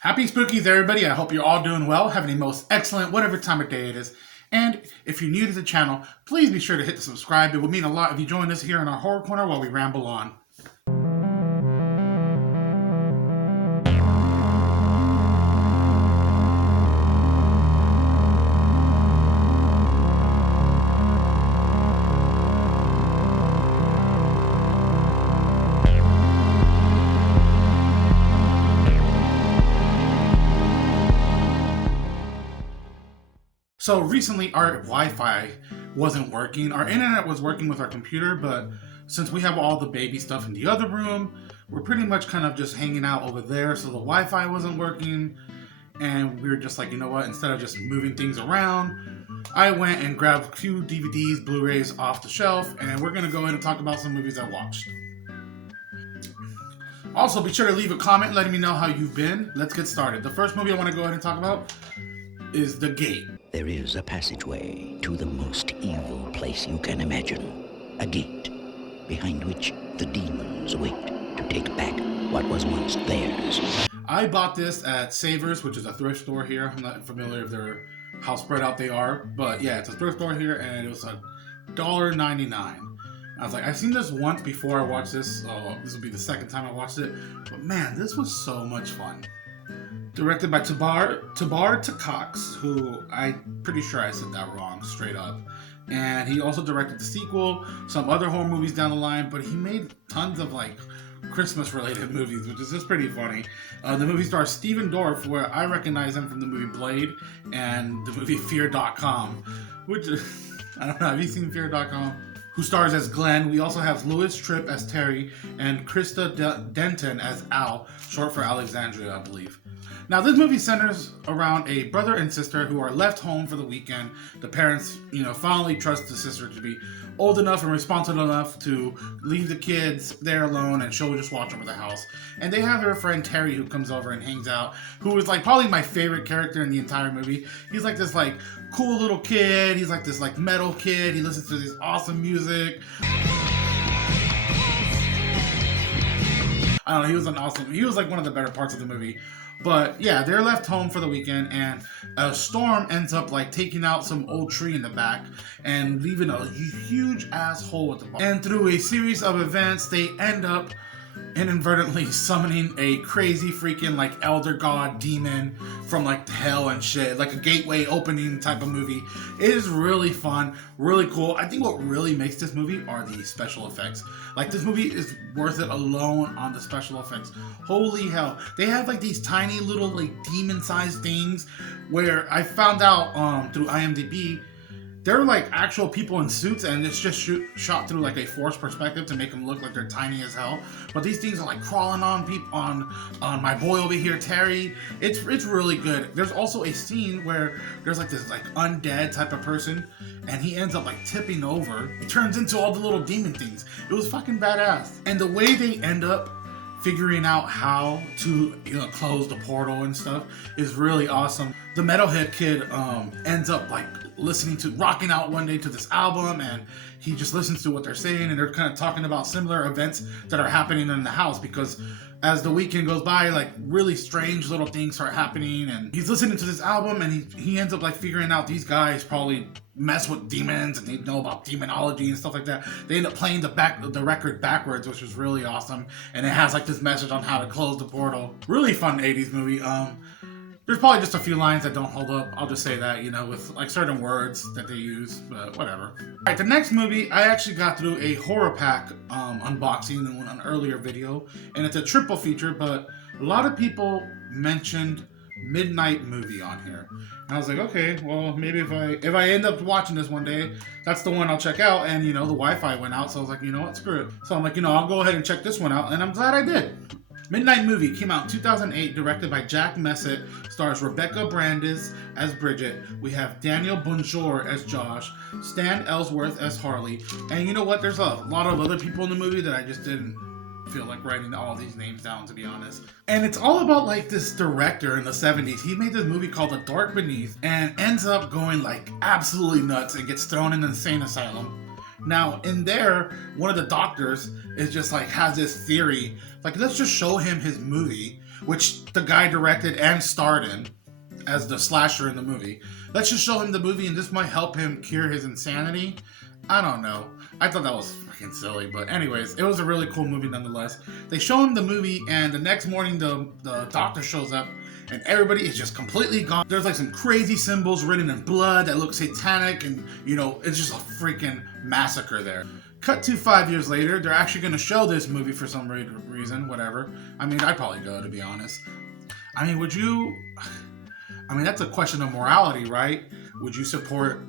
Happy Spookies, everybody. I hope you're all doing well, having the most excellent whatever time of day it is. And if you're new to the channel, please be sure to hit the subscribe. It would mean a lot if you join us here in our horror corner while we ramble on. So recently our Wi-Fi wasn't working. Our internet was working with our computer, but since we have all the baby stuff in the other room, we're pretty much kind of just hanging out over there. So the Wi-Fi wasn't working, and we were just like, you know what, instead of just moving things around, I went and grabbed a few DVDs, Blu-rays off the shelf, and we're gonna go ahead and talk about some movies I watched. Also, be sure to leave a comment letting me know how you've been. Let's get started. The first movie I want to go ahead and talk about is The Gate. There is a passageway to the most evil place you can imagine. A gate behind which the demons wait to take back what was once theirs. I bought this at Savers, which is a thrift store here. I'm not familiar if they're how spread out they are, but yeah, it's a thrift store here, and it was $1.99. I was like, I've seen this once before I watched this, so this will be the second time I watched it. But man, this was so much fun. Directed by Tabar Takacs, who I'm pretty sure I said that wrong, straight up. And he also directed the sequel, some other horror movies down the line, but he made tons of like Christmas-related movies, which is just pretty funny. The movie stars Stephen Dorff, where I recognize him from the movie Blade and the movie Fear.com, which is, I don't know, have you seen Fear.com? Who stars as Glenn. We also have Louis Tripp as Terry and Krista Denton as Al, short for Alexandria, I believe. Now, this movie centers around a brother and sister who are left home for the weekend. The parents, finally trust the sister to be old enough and responsible enough to leave the kids there alone, and she'll just watch over the house. And they have her friend Terry, who comes over and hangs out, who is like probably my favorite character in the entire movie. He's like this like cool little kid. He's like this like metal kid. He listens to this awesome music. I don't know, he was like one of the better parts of the movie. But yeah, they're left home for the weekend, and a storm ends up like taking out some old tree in the back and leaving a huge ass hole at the bottom. And through a series of events, they end up inadvertently summoning a crazy freaking like elder god demon from like hell and shit, like a gateway opening type of movie. It is really fun, really cool. I think what really makes this movie are the special effects. Like, this movie is worth it alone on the special effects. Holy hell, they have like these tiny little like demon sized things where I found out through IMDb they're like actual people in suits, and it's just shot through like a forced perspective to make them look like they're tiny as hell. But these things are like crawling on people, on my boy over here, Terry. It's really good. There's also a scene where there's like this like undead type of person, and he ends up like tipping over. It turns into all the little demon things. It was fucking badass. And the way they end up figuring out how to close the portal and stuff is really awesome. The metalhead kid ends up like rocking out one day to this album, and he just listens to what they're saying, and they're kind of talking about similar events that are happening in the house, because as the weekend goes by, like really strange little things start happening, and he's listening to this album, and he ends up like figuring out these guys probably mess with demons, and they know about demonology and stuff like that. They end up playing the record backwards, which was really awesome, and it has like this message on how to close the portal. Really fun 80s movie. There's probably just a few lines that don't hold up. I'll just say that, with like certain words that they use, but whatever. All right, the next movie, I actually got through a horror pack unboxing in an earlier video, and it's a triple feature, but a lot of people mentioned Midnight Movie on here. And I was like, okay, well, maybe if I end up watching this one day, that's the one I'll check out. And the Wi-Fi went out, so I was like, you know what, screw it. So I'm like, I'll go ahead and check this one out, and I'm glad I did. Midnight Movie came out in 2008, directed by Jack Messett, stars Rebecca Brandes as Bridget. We have Daniel Bonjour as Josh, Stan Ellsworth as Harley, and you know what? There's a lot of other people in the movie that I just didn't feel like writing all these names down, to be honest. And it's all about like this director in the 70s. He made this movie called The Dark Beneath and ends up going like absolutely nuts and gets thrown in an insane asylum. Now, in there, one of the doctors is just like has this theory Like, let's just show him his movie, which the guy directed and starred in as the slasher in the movie. Let's just show him the movie, and this might help him cure his insanity. I don't know. I thought that was fucking silly, but anyways, it was a really cool movie nonetheless. They show him the movie, and the next morning the doctor shows up, and everybody is just completely gone. There's like some crazy symbols written in blood that look satanic, and you know, it's just a freaking massacre there. Cut to 5 years later, they're actually going to show this movie for some reason, whatever. I mean, I'd probably go, to be honest. I mean, would you... I mean, that's a question of morality, right? Would you support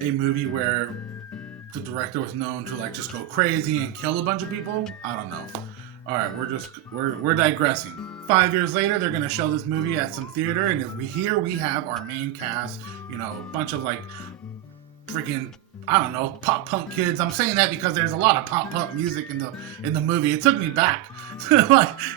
a movie where the director was known to like just go crazy and kill a bunch of people? I don't know. All right, we're digressing. 5 years later, they're gonna show this movie at some theater, and if we have our main cast, you know, a bunch of like freaking, I don't know, pop punk kids. I'm saying that because there's a lot of pop punk music in the movie. It took me back.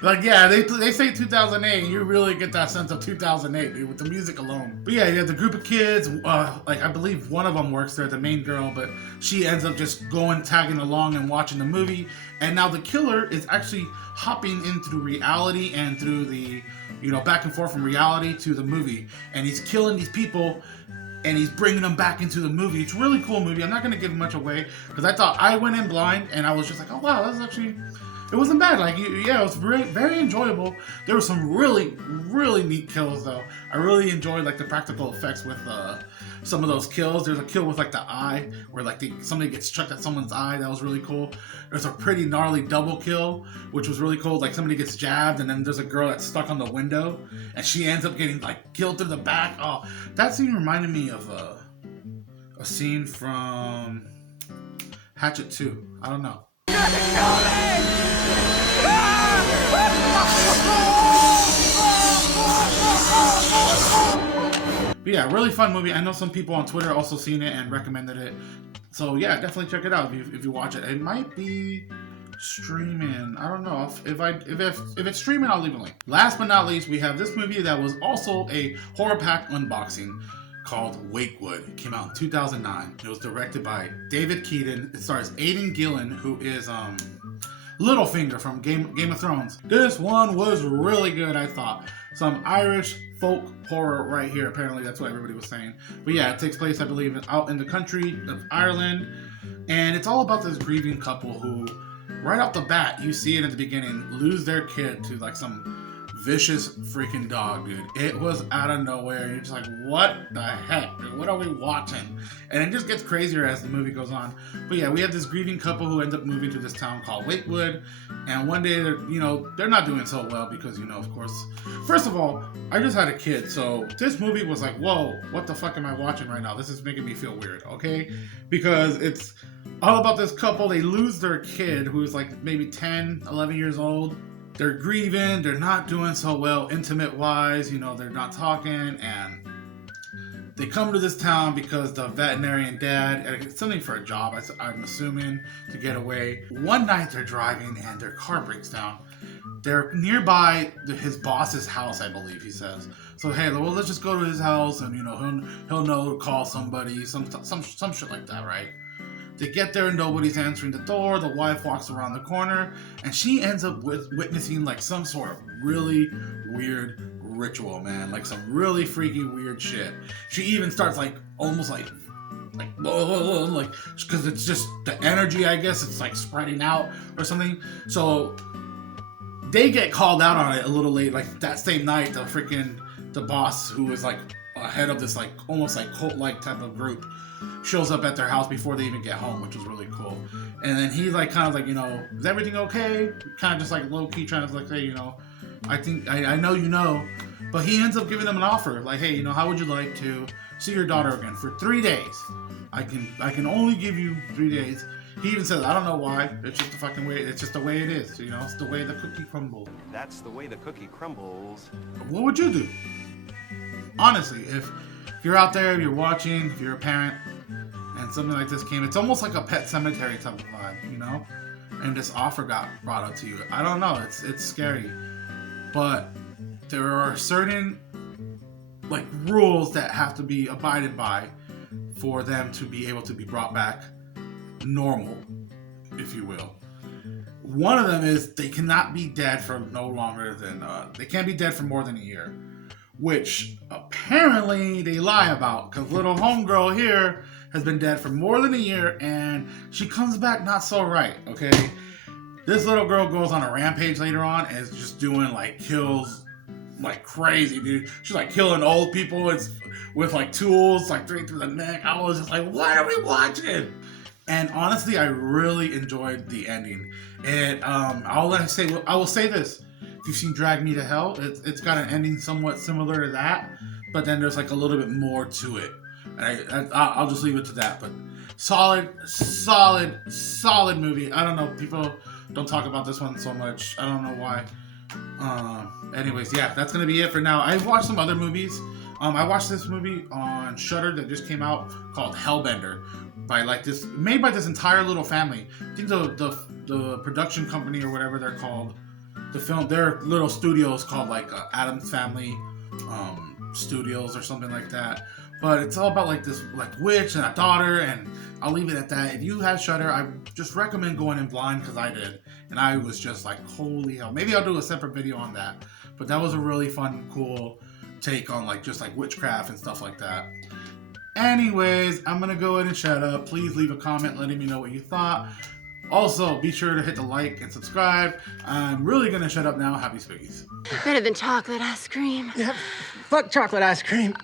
like yeah, they say 2008, and you really get that sense of 2008, dude, with the music alone. But yeah, you have the group of kids. Like I believe one of them works there, the main girl, but she ends up just tagging along and watching the movie. And now the killer is actually hopping in through reality and through the, you know, back and forth from reality to the movie, and he's killing these people. And he's bringing them back into the movie. It's a really cool movie. I'm not going to give much away because I went in blind and I was just like, oh wow, that's actually, it wasn't bad. Like, yeah, it was very, very enjoyable. There were some really, really neat kills though. I really enjoyed like the practical effects with some of those kills. There's a kill with like the eye where like somebody gets struck at someone's eye. That was really cool. There's a pretty gnarly double kill, which was really cool. Like somebody gets jabbed and then there's a girl that's stuck on the window and she ends up getting like killed through the back. Oh, that scene reminded me of a scene from Hatchet 2. I don't know. But yeah, really fun movie. I know some people on Twitter also seen it and recommended it. So yeah, definitely check it out if you watch it. It might be streaming. I don't know. If it's streaming, I'll leave a link. Last but not least, we have this movie that was also a horror pack unboxing called Wakewood. It came out in 2009. It was directed by David Keaton. It stars Aidan Gillen, who is Littlefinger from Game of Thrones. This one was really good, I thought. Some Irish folk horror right here. Apparently, that's what everybody was saying. But yeah, it takes place, I believe, out in the country of Ireland. And it's all about this grieving couple who, right off the bat, you see it at the beginning, lose their kid to like some vicious freaking dog, dude. It was out of nowhere. You're just like, what the heck, dude? What are we watching? And it just gets crazier as the movie goes on. But yeah, we have this grieving couple who end up moving to this town called Wakewood. And one day, they're not doing so well because, of course, first of all, I just had a kid. So this movie was like, whoa, what the fuck am I watching right now? This is making me feel weird, okay? Because it's all about this couple. They lose their kid who's like maybe 10, 11 years old. They're grieving, they're not doing so well intimate-wise, they're not talking, and they come to this town because the veterinarian dad, something for a job, I'm assuming, to get away. One night they're driving and their car breaks down. They're nearby his boss's house, I believe, he says. So, hey, well, let's just go to his house and, he'll know to call somebody, some shit like that, right? They get there and nobody's answering the door. The wife walks around the corner and she ends up witnessing like some sort of really weird ritual, man. Like some really freaky weird shit. She even starts like almost like because it's just the energy, I guess. It's like spreading out or something. So they get called out on it a little late. Like that same night, the boss who was like head of this like almost like cult-like type of group shows up at their house before they even get home, which was really cool. And then he's like kind of like, is everything okay? Kind of just like low-key trying to like say, I think I know but he ends up giving them an offer like, hey, how would you like to see your daughter again for 3 days? I can only give you 3 days. He even says, I don't know why. It's just the fucking way. It's just the way it is. It's the way the cookie crumbles. That's the way the cookie crumbles. What would you do? Honestly, if you're out there, if you're watching, if you're a parent, and something like this came, it's almost like a Pet Cemetery type of vibe, and this offer got brought up to you. I don't know, it's scary, but there are certain like rules that have to be abided by for them to be able to be brought back normal, if you will. One of them is they cannot be dead for no longer than they can't be dead for more than a year, which apparently they lie about because little homegirl here has been dead for more than a year and she comes back not so right. Okay, this little girl goes on a rampage later on and is just doing like kills like crazy, dude. She's like killing old people with like tools like straight through the neck. I was just like, what are we watching? And honestly, I really enjoyed the ending. And I will say this: if you've seen Drag Me to Hell, it's got an ending somewhat similar to that, but then there's like a little bit more to it. And I'll just leave it to that. But solid movie. I don't know, people don't talk about this one so much. I don't know why. Anyways, yeah, that's gonna be it for now. I've watched some other movies. I watched this movie on Shudder that just came out called Hellbender, made by this entire little family. I think the production company or whatever they're called, their little studios called like Addams Family Studios or something like that. But it's all about like this like witch and a daughter, and I'll leave it at that. If you have Shudder, I just recommend going in blind because I did, and I was just like, holy hell. Maybe I'll do a separate video on that. But that was a really fun, cool take on like just like witchcraft and stuff like that. Anyways, I'm gonna go ahead and shut up. Please leave a comment letting me know what you thought. Also, be sure to hit the like and subscribe. I'm really gonna shut up now. Happy spookies. Better than chocolate ice cream. Yeah, fuck chocolate ice cream.